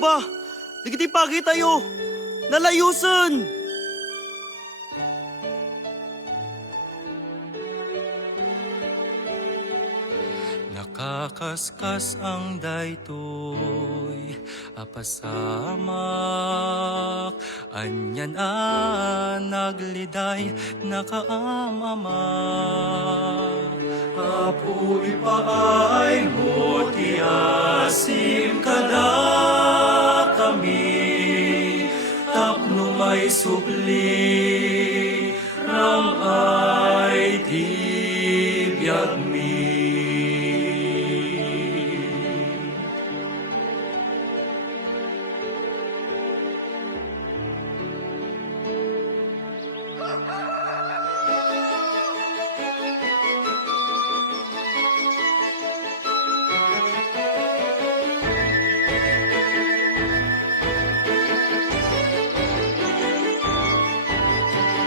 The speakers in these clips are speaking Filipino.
ba? Digiti pagi tayo. Nalayusan. Nakakaskas ang daytoy apasamak anyan nagliday nakaamama apo ipaay mo ti asim kada kami tapno may supli ram ay tibiyag mi.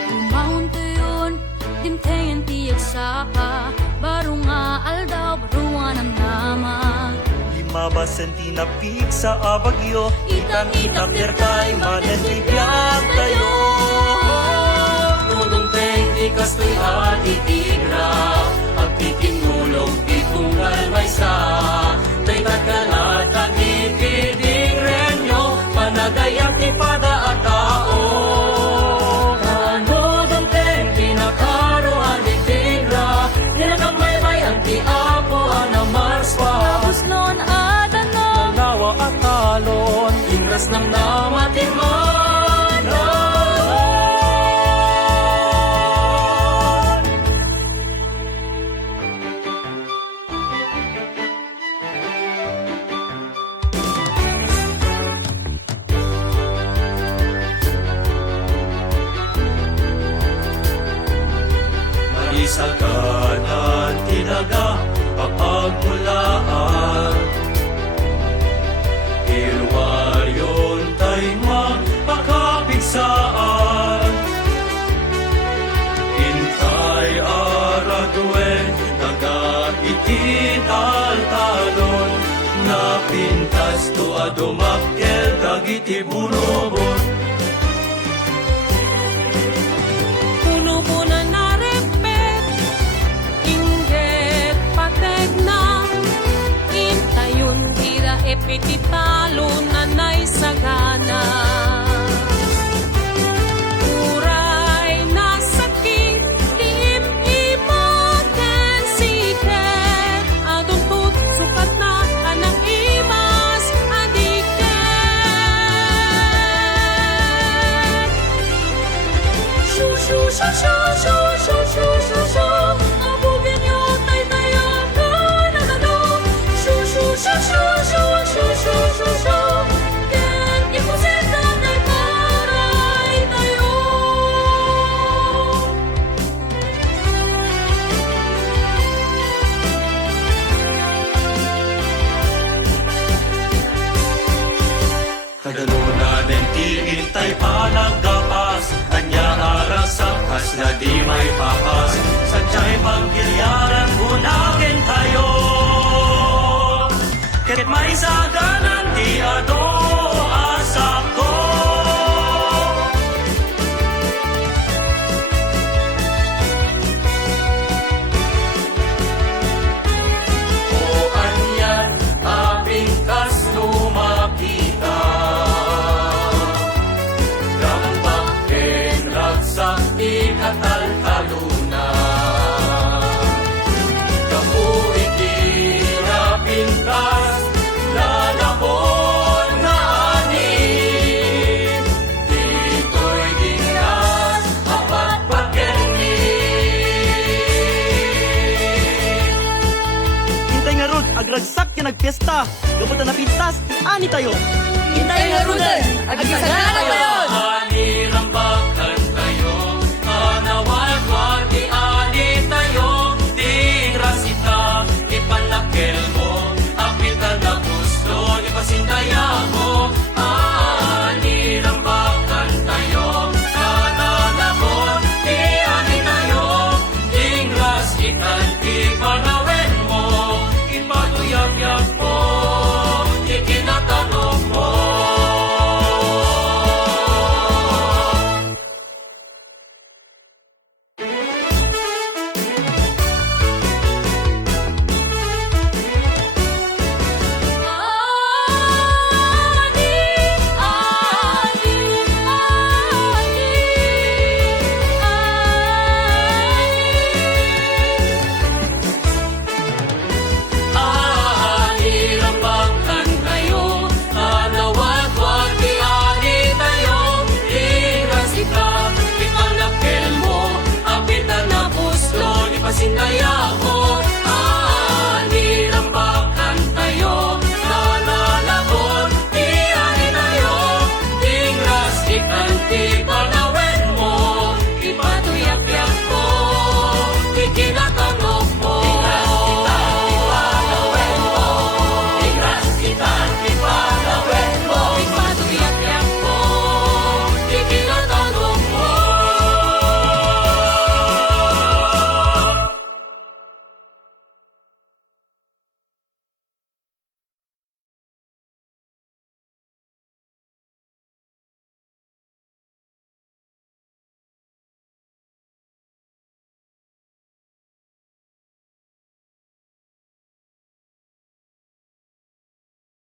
Tumahon tuyon, dimtayan tiyak saka, baro nga aldaw, baruan ang nama. Lima basanti na pig sa abagyo, Itang-itang dirtay mananibiyag tayo. Nulong teng di kastoy ati tigra, at titingulong titunggal may sa. Tay nagkalat ang ikiding renyo, panagayang ipada at tao. Kanodong teng kinakaroan di tigra, ninakamay ang tiapo ang amarswa. Puslon at ano, Nawa at talon, ingras ng namatimanan. Maisaganan tinaga papagmulaan. Irwaryon tay magpakapigsaan. Intay aradwen nagaitit-al-talon. Napintas to adumakkel dagiti bunobon. puno-puno na repet, inggit pateg na, intayon tira epititalo na naisagana. Uray na sakit, tiim imaten siket, aduntut sukat na anang imas adiket. Shoo shoo shoo shoo shoo shoo shoo shoo shoo, abugin niyo tay-tayakan na gano. Shoo shoo shoo shoo shoo shoo shoo shoo shoo, ken imusita tay paray tayo. Kadalunan ng tiintay panaggapas, kanya arasakas na di may papas. Sadya'y panggilyaran gunagin tayo. Kahit may saganan di ado asak ko. O anyan, aming kas lumakita. Rambak ken ragsak ikatal-taluna. Kapu ikinapintas, lalabon na ani. Dito'y dinas, apat pagkeni. Hintay nga rod, agragsak yan nagpiesta. Gabutan na pintas, ani tayo. Hintay nga rudan, agisagana tayo. Ani ramba